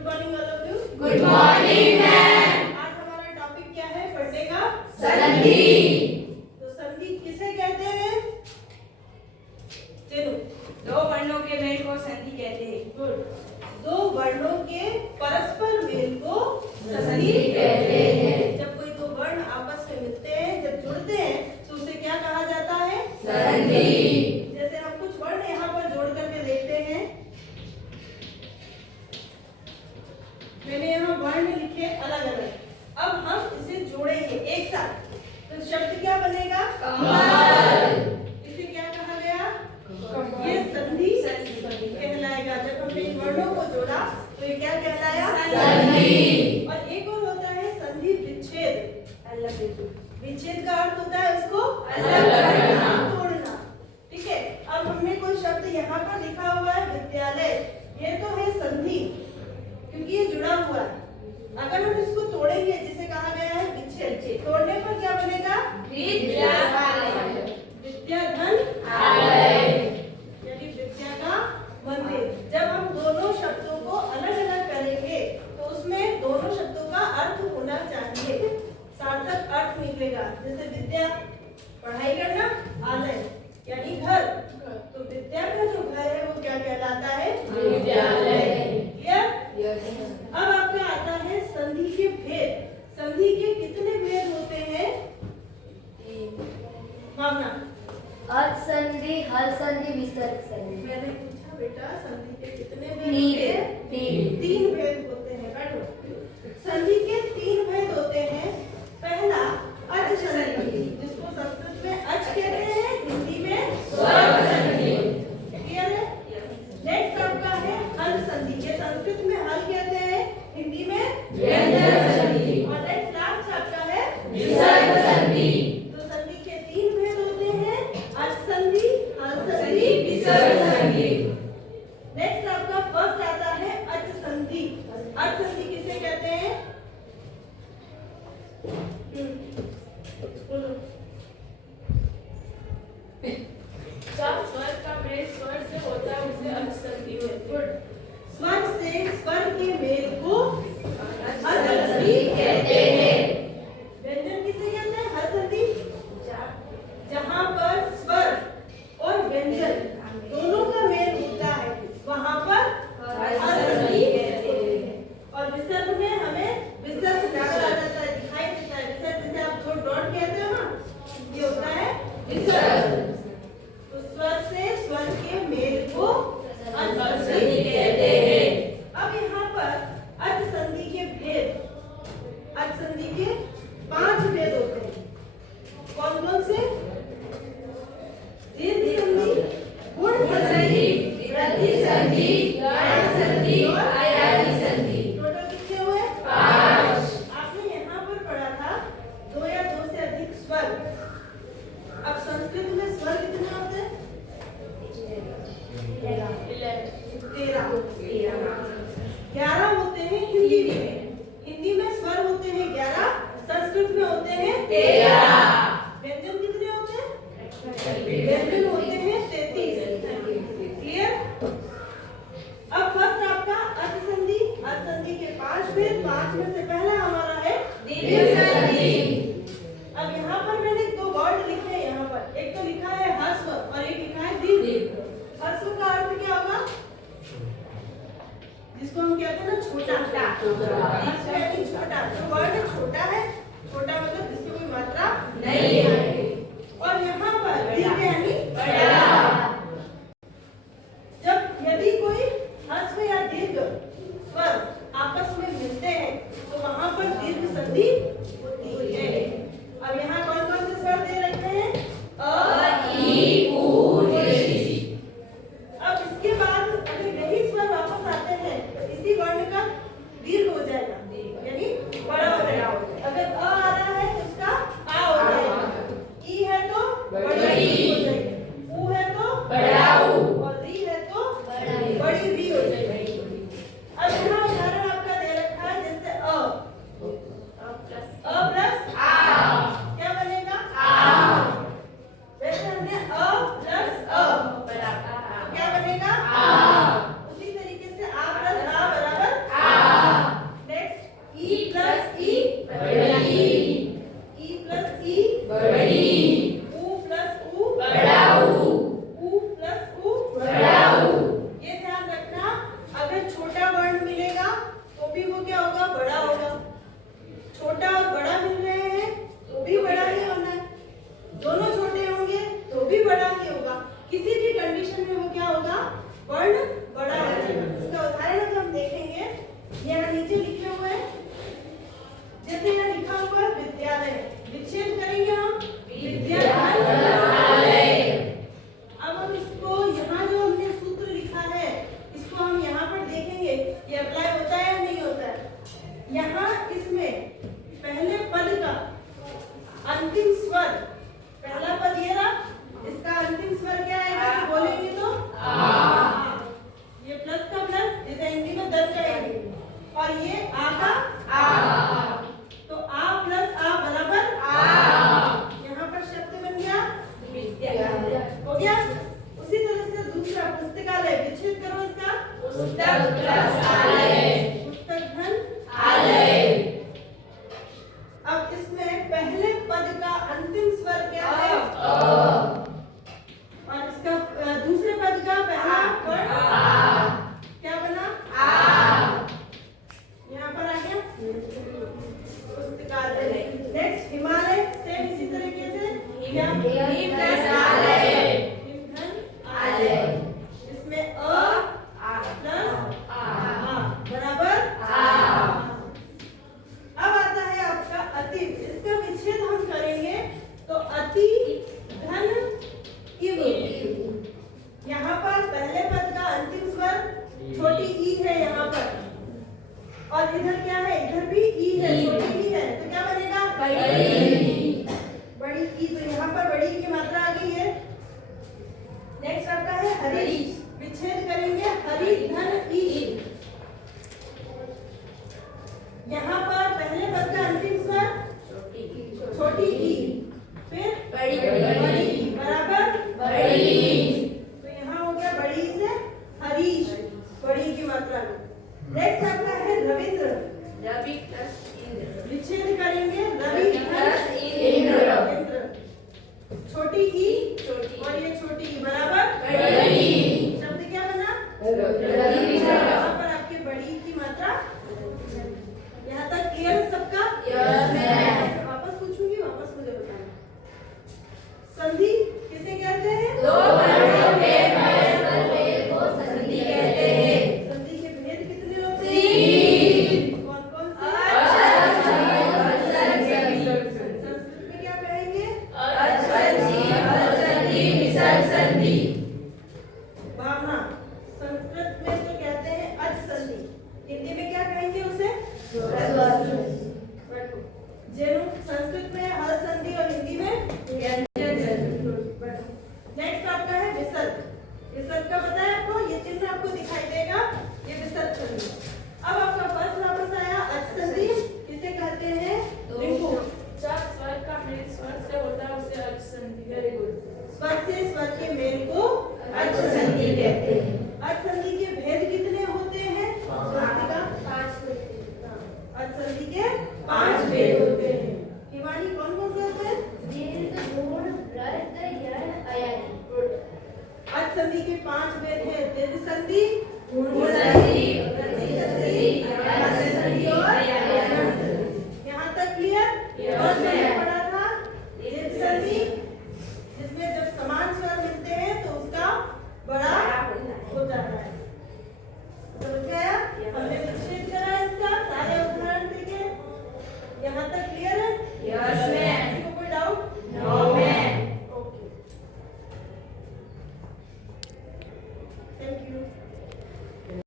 Good morning all of you. Good morning ma'am. आज हमारा topic क्या है पढ़ने का? संधि। तो संधि किसे कहते हैं? चलो, दो वर्णों के मेल को संधि कहते हैं। गुड। दो वर्णों के परस्पर मेल को संधि कहते हैं। जब कोई दो वर्ण आपस में मिलते हैं, जब जुड़ते हैं तो उसे क्या कहा जाता है? संधि। जैसे हम कुछ वर्ण यहाँ पर जोड़ करके लेते हैं। मैंने यहाँ वर्ण लिखे अलग अलग, अब हम इसे जोड़ेंगे एक साथ, तो शब्द क्या बनेगा? कमल। इसे क्या कहा गया? ये संधि कहलाएगा। जब हमने इन वर्णों को जोड़ा तो ये क्या कहलाया? संधि। और एक और होता है संधि विच्छेद। विच्छेद का अर्थ होता है उसको अलग करना, तोड़ना। ठीक है, अब हमने कोई शब्द यहाँ पर लिखा हुआ है विद्यालय, ये तो है संधि क्योंकि ये जुड़ा हुआ है। अगर हम इसको तोड़ेंगे जिसे कहा गया है विच्छेद, तोड़ने पर क्या बनेगा? विद्यालय। विद्या धन आलय। यानी विद्या का मंदिर। जब हम दोनों शब्दों को अलग अलग करेंगे तो उसमें दोनों शब्दों का अर्थ होना चाहिए, सार्थक अर्थ निकलेगा। जैसे विद्या पढ़ाई करना, आलय यानी घर, तो विद्या का जो घर है वो क्या कहलाता है? विद्यालय। क्लियर? अब आपका आता है संधि के भेद। संधि के कितने भेद होते हैं? भावना, अर्थ संधि, हल संधि, विसर्ग संधि। मैंने पूछा बेटा संधि के कितने भेद तीन। होते हैं? तीन भेद होते हैं। बैठो। संधि के तीन भेद होते हैं। पहला अच संधि, जिसको संस्कृत में अच कहते हैं, हिंदी में स्वर संधि। क्लियर है? नेक्स्ट आपका है हल संधि, ये संस्कृत में हल कहते हैं, हिंदी में व्यंजन संधि। और नेक्स्ट लास्ट आपका है विसर्ग संधि। तो संधि के तीन भेद होते हैं, अच संधि, हल संधि, विसर्ग संधि। नेक्स्ट आपका फर्स्ट आता है अच संधि। अच संधि किसे कहते हैं? बोलो। जब स्वर का मेल स्वर से होता है उसे अच संधि होती है। गुड। स्वर से स्वर के मेल को अच संधि कहते हैं। व्यंजन किसे कहते हैं? हल संधि। जहाँ पर स्वर और व्यंजन दोनों का मेल होता है वहाँ पर हल संधि कहते हैं। और विसर्ग में हमें विसर्ग नजर आ जाता है, दिखाई देता है। विसर्ग जिसे आप दो डॉट कहते हो ना, ये होता है विसर्ग। तो स्वर से स्वर के मेल को अच संधि कहते हैं। अब यहाँ पर अच संधि के भेद, अच संधि के 5 भेद होते हैं। कौन कौन से? दीर्घ संधि, गुण संधि, वृद्धि संधि, गण संधि, आयाति संधि। टोटल कितने हुए? 5। आपने यहाँ पर पढ़ा था 2 या 2 से अधिक स्वर। अब संस्कृत में स्वर कितने होते हैं? 13। 11 होते हैं हिंदी में। हिंदी में स्वर होते हैं 11, संस्कृत में होते हैं 13। व्यंजन कितने होते हैं? व्यंजन होते हैं 33। क्लियर? अब फर्स्ट आपका अच संधि। अच संधि के 5 भेद, 5 में से पहला हमारा है दीर्घ संधि। अब यहाँ पर मैंने 2 वर्ड लिखे हैं। यहाँ पर एक तो लिखा है ह्रस्व और एक लिखा है दीर्घ। ह्रस्व का अर्थ क्या होगा? जिसको हम कहते हैं ना छोटा। ह्रस्व यानी छोटा। जो वर्ड छोटा है, छोटा मतलब जिसकी कोई मात्रा नहीं है। और यहाँ पर दीर्घ यानी बड़ा। जब यदि कोई ह्रस्व या दीर्घ स्वर आपस में मिलते हैं तो वहां पर दीर्घ संधि होती है। अब यहाँ कौन कौन से स्वर दे रखे हैं? अ, ई, उ, ऋ। अब इसके बाद अगर यही स्वर वापस आते हैं तो इसी वर्ण का दीर्घ हो जाएगा, यानी बड़ा हो जाएगा। अगर अ आ रहा है तो उसका आ हो जाएगा, ई है तो और ये आ का आ तो आ प्लस आ बराबर आ यहाँ पर शब्द बन गया विद्या हो गया। उसी तरह से दूसरा पुस्तकालय विच्छेद करो इसका पुस्तक प्लस आलय पुस्तक धन आलय अब इसमें पहले पद का अंतिम स्वर क्या है अ और इसका दूसरे पद का पहला वर्ण आ क्या बना आ यहाँ पर आ गया पुस्तकालय। नेक्स्ट हिमालय सेम इसी तरीके से क्या हिम प्लस आलय हिमधन आलय इसमें अ प्लस आ बराबर आ अब आता है आपका अति। इसका विच्छेद हम करेंगे तो अति धन इव। यहाँ पर पहले पद का अंतिम स्वर छोटी ई है यहाँ पर और इधर क्या है इधर भी ई है छोटी ई है तो क्या बनेगा बड़ी बड़ी ई। तो यहाँ पर बड़ी ई की मात्रा आ गई है। नेक्स्ट आपका है हरी। विच्छेद करेंगे हरी धन ई। यहाँ पर पहले पद का अंतिम स्वर छोटी ई फिर बड़ी बड़ी ई बराबर बड़ी तो यहाँ हो गया बड़ी से हरीश बड़ी की मात्रा में। नेक्स्ट आपका है रविंद्र। रवि प्लस इंद्र विच्छेद करेंगे रवि प्लस धन इंद्र इंद्र छोटी ई छोटी और ये छोटी ई बराबर